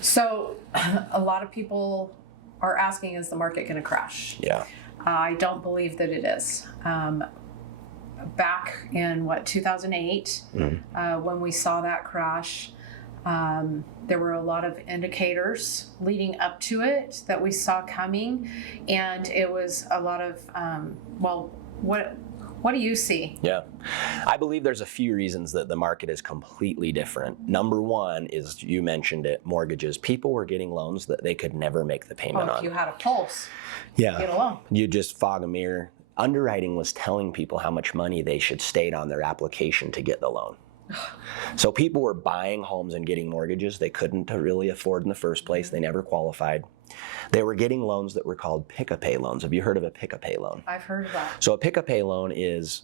So a lot of people are asking, is the market going to crash? Yeah. I don't believe that it is. Back in 2008, when we saw that crash, there were a lot of indicators leading up to it that we saw coming, and it was a lot of, what do you see? Yeah, I believe there's a few reasons that the market is completely different. Number one is, you mentioned it, mortgages. People were getting loans that they could never make the payment on. If you had a pulse, yeah, get a loan. You just fog a mirror. Underwriting was telling people how much money they should state on their application to get the loan. So people were buying homes and getting mortgages they couldn't really afford in the first place. They never qualified. They were getting loans that were called pick-a-pay loans. Have you heard of a pick-a-pay loan? I've heard of that. So a pick-a-pay loan is,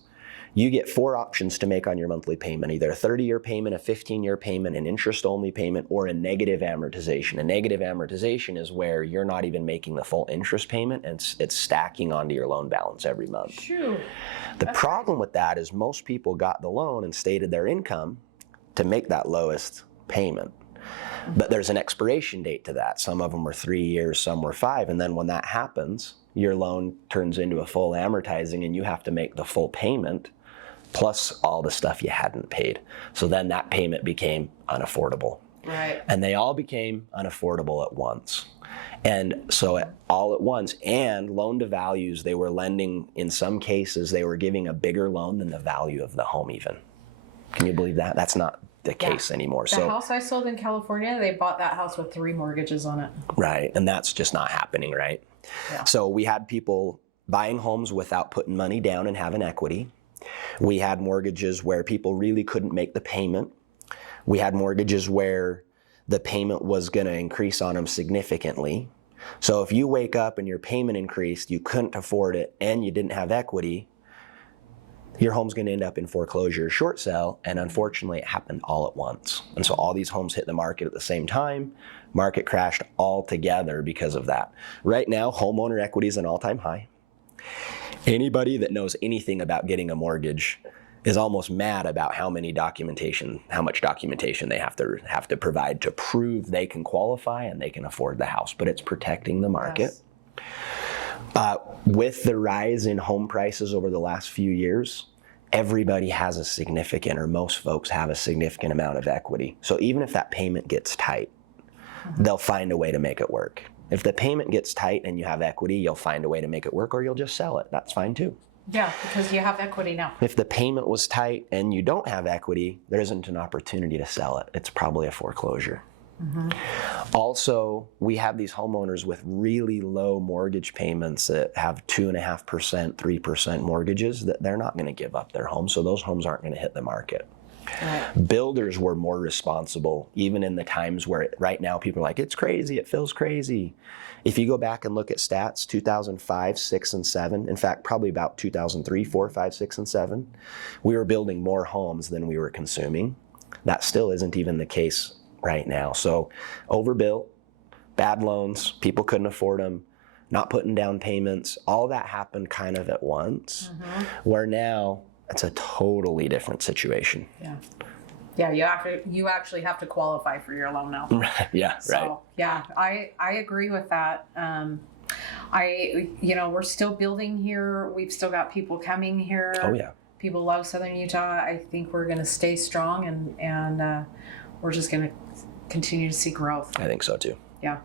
you get 4 options to make on your monthly payment, either a 30-year payment, a 15-year payment, an interest-only payment, or a negative amortization. A negative amortization is where you're not even making the full interest payment, and it's stacking onto your loan balance every month. Shoo. The problem with that is most people got the loan and stated their income to make that lowest payment. But there's an expiration date to that. Some of them were 3 years, some were 5, and then when that happens, your loan turns into a full amortizing and you have to make the full payment plus all the stuff you hadn't paid. So then that payment became unaffordable. Right. And they all became unaffordable at once. And so all at once, and loan to values, they were lending, in some cases, they were giving a bigger loan than the value of the home even. Can you believe that? That's not the case anymore. The house I sold in California, they bought that house with 3 mortgages on it. Right, and that's just not happening, right? Yeah. So we had people buying homes without putting money down and having equity. We had mortgages where people really couldn't make the payment. We had mortgages where the payment was going to increase on them significantly. So if you wake up and your payment increased, you couldn't afford it, and you didn't have equity, your home's going to end up in foreclosure or short sale, and unfortunately it happened all at once. And so all these homes hit the market at the same time. Market crashed all together because of that. Right now, homeowner equity is an all-time high. Anybody that knows anything about getting a mortgage is almost mad about how much documentation they have to provide to prove they can qualify and they can afford the house. But it's protecting the market. Yes. With the rise in home prices over the last few years, everybody has a significant, or most folks have a significant amount of equity. So even if that payment gets tight, they'll find a way to make it work. If the payment gets tight and you have equity, you'll find a way to make it work, or you'll just sell it. That's fine too. Yeah, because you have equity now. If the payment was tight and you don't have equity, there isn't an opportunity to sell it. It's probably a foreclosure. Also, we have these homeowners with really low mortgage payments that have 2.5%, 3% mortgages, that they're not going to give up their home. So those homes aren't going to hit the market. Right. Builders were more responsible, even in the times where right now people are like, it's crazy, it feels crazy. If you go back and look at stats, 2005, 6, and 7, in fact, probably about 2003, 4, 5, 6, and 7, we were building more homes than we were consuming. That still isn't even the case right now. So overbuilt, bad loans, people couldn't afford them, not putting down payments, all that happened kind of at once, where now it's a totally different situation. Yeah. Yeah, you actually have to qualify for your loan now. Yeah, so, right. Yeah, I agree with that. We're still building here. We've still got people coming here. Oh yeah. People love Southern Utah. I think we're going to stay strong, and we're just going to continue to see growth. I think so too. Yeah.